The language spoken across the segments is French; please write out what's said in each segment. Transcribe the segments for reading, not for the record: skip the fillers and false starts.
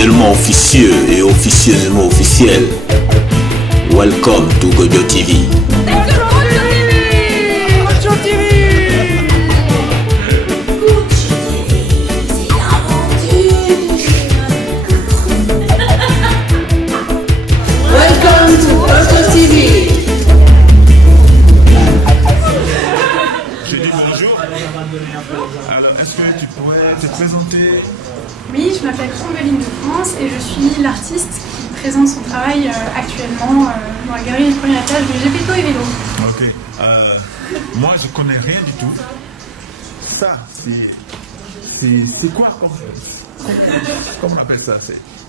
officiellement officieux et officieusement officiel. Welcome to Gojo TV. Welcome to Gojo TV. Je dis bonjour. Alors, est-ce que tu pourrais te présenter? Oui, je m'appelle Sylvaine de France et je suis l'artiste qui présente son travail actuellement dans la galerie du premier étage de Gepetto et Vélo. Ok. Moi, je connais rien du tout. Ça, c'est quoi comment on appelle ça?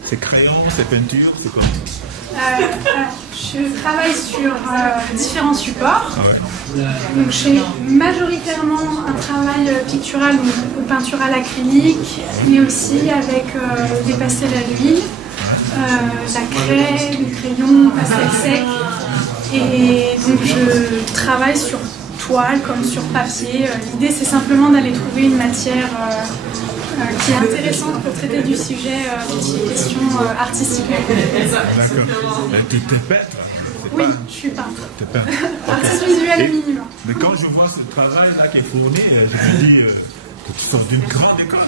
C'est crayon, c'est peinture, c'est quoi? Je travaille sur différents supports. Ah ouais. Donc j'ai majoritairement un travail pictural, donc peinture à l'acrylique, mais aussi avec des pastels à l'huile, la craie, du crayon, pastel sec. Et donc je travaille sur toile comme sur papier. L'idée c'est simplement d'aller trouver une matière qui est intéressante pour traiter du sujet des questions artistiques. D'accord. Tu es peintre? Oui, je suis peintre. Tu es peintre. Artiste visuel et minime. Mais quand je vois ce travail-là qui est fourni, je me dis que tu sors d'une grande école.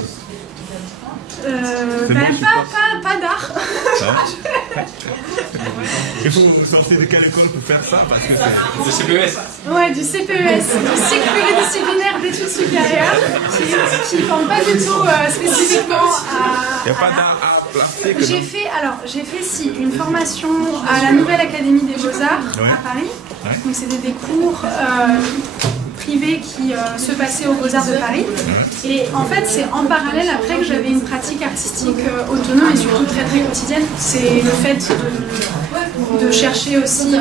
Pas d'art. Il faut sortir de quelle école pour faire ça? Parce que c'est... Du CPES. Ouais, du CPES, du cycle pluridisciplinaire d'études supérieures, qui ne forme pas du tout spécifiquement à... Il n'y a pas d'art plastique? J'ai fait si, une formation à la Nouvelle Académie des Beaux-Arts à Paris. Ouais. Donc c'était des cours privés qui se passaient aux Beaux-Arts de Paris. Et en fait, c'est en parallèle après que j'avais une pratique artistique autonome et surtout très très quotidienne. C'est le fait de chercher aussi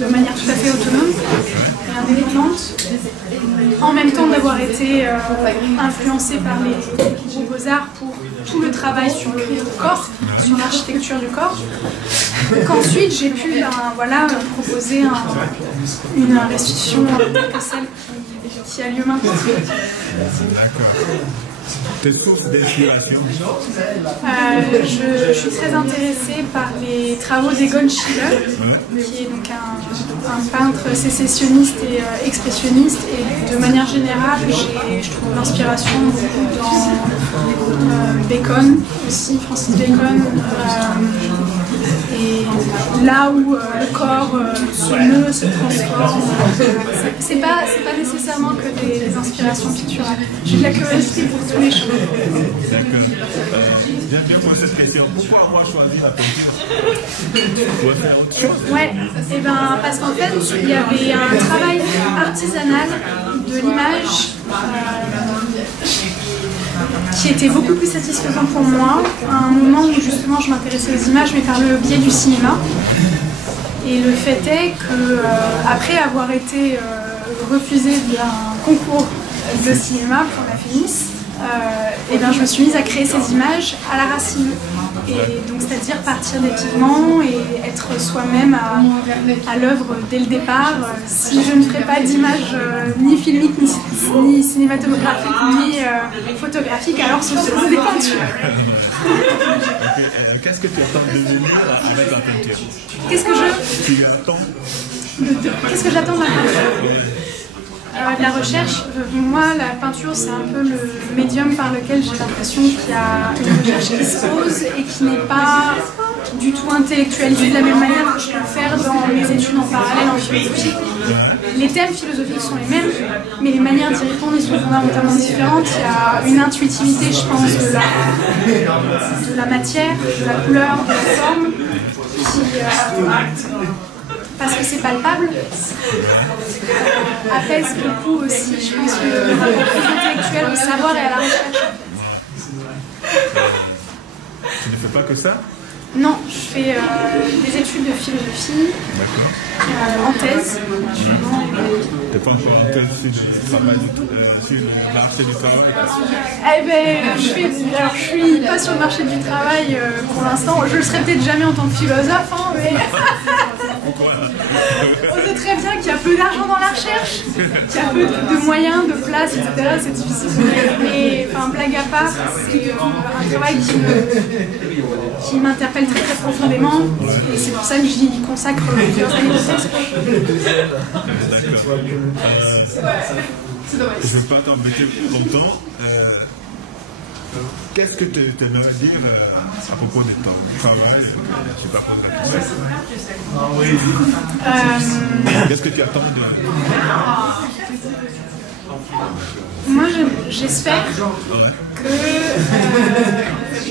de manière tout à fait autonome et indépendante, en même temps d'avoir été influencée par les Beaux-Arts pour tout le travail sur le corps, sur l'architecture du corps. Qu'ensuite j'ai pu proposer une restitution telle que celle qui a lieu maintenant. D'accord. Tes sources d'inspiration? Je suis très intéressée par les travaux d'Egon Schiele, qui est donc un peintre sécessionniste et expressionniste. Et de manière générale, je trouve l'inspiration dans Bacon aussi, Francis Bacon. Et là où le corps se meut, se transforme, c'est pas nécessairement que des inspirations picturales. J'ai de la curiosité pour tous les choses. D'accord. J'aime bien poser cette question. Pourquoi moi choisir la peinture? Tu dois faire autre chose? Ouais, et ben, parce qu'en fait, il y avait un travail artisanal de l'image qui était beaucoup plus satisfaisant pour moi, à un moment où justement je m'intéressais aux images, mais par le biais du cinéma. Et le fait est que, après avoir été refusée d'un concours de cinéma pour la FEMIS, et ben, je me suis mise à créer ces images à la racine. Et donc, c'est-à-dire partir des pigments et être soi-même à l'œuvre dès le départ. Si je ne ferais pas d'image ni filmique, ni cinématographique, ni photographique, alors ce seront des peintures. Qu'est-ce que tu attends de devenir avec la peinture? Qu'est-ce que j'attends de la peinture? De la recherche, moi la peinture c'est un peu le médium par lequel j'ai l'impression qu'il y a une recherche qui se pose et qui n'est pas du tout intellectualisée de la même manière que je peux le faire dans mes études en parallèle en philosophie. Les thèmes philosophiques sont les mêmes, mais les manières d'y répondre sont fondamentalement différentes. Il y a une intuitivité, je pense, de la matière, de la couleur, de la forme, qui parce que c'est palpable, apaise beaucoup aussi, je pense, le rapport plus intellectuel au savoir et à la recherche. Tu ne fais pas que ça? Non, je fais des études de philosophie en thèse. Tu n'es pas encore en thèse sur le marché du travail? Eh ben, je suis pas sur le marché du travail pour l'instant. Je le serai peut-être jamais en tant que philosophe, hein, mais Pourquoi? On sait très bien qu'il y a peu d'argent dans la recherche, qu'il y a peu de moyens, de place, etc. C'est difficile. Mais enfin, blague à part, c'est un travail qui m'interpelle très, très profondément. Et c'est pour ça que j'y consacre plusieurs années de thèse. D'accord. Je ne vais pas t'embêter plus longtemps. Qu'est-ce que tu aimerais dire à propos de ton travail? Je sais pas comment. Qu'est-ce que tu attends de... Moi, j'espère que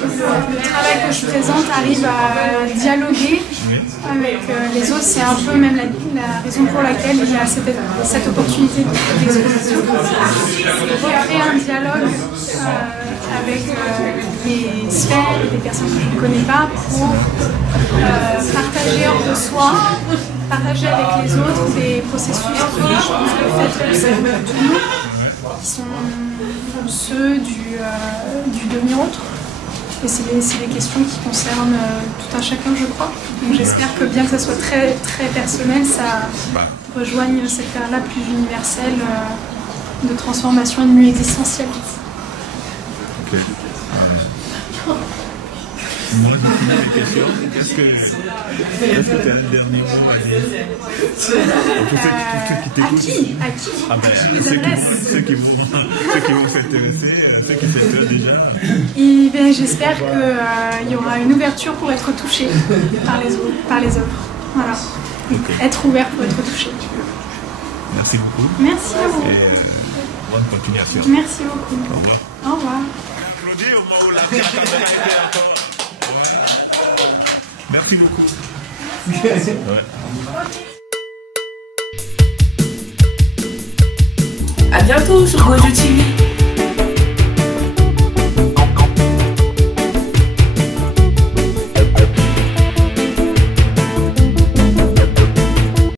le travail que je présente arrive à dialoguer avec les autres. C'est un peu même la raison pour laquelle il y a cette opportunité d'exposition. Recréer un dialogue avec les sphères et des personnes que je ne connais pas pour partager hors de soi, partager avec les autres des processus qui, je pense, le fait de tout le monde, qui sont ceux du demi-autre. Et c'est des questions qui concernent tout un chacun, je crois. Donc j'espère que bien que ça soit très, très personnel, ça rejoigne cette sphère-là plus universelle de transformation et de mieux existentielle. Ok. Moi, j'ai une question. Est-ce que tu as un dernier mot à dire? Pour ceux qui t'écoutent. À qui? Ah ben, ceux qui vont s'intéresser, ceux qui s'intéressent déjà. Et bien, j'espère qu'il y aura une ouverture pour être touché par les œuvres. Voilà. Okay. Être ouvert pour être touché. Merci beaucoup. Merci à vous. Et bonne continuation. Merci beaucoup. Au revoir. Au revoir. Applaudis au moment où la caméra était encore. Merci beaucoup. Ouais. À bientôt sur Gojo TV.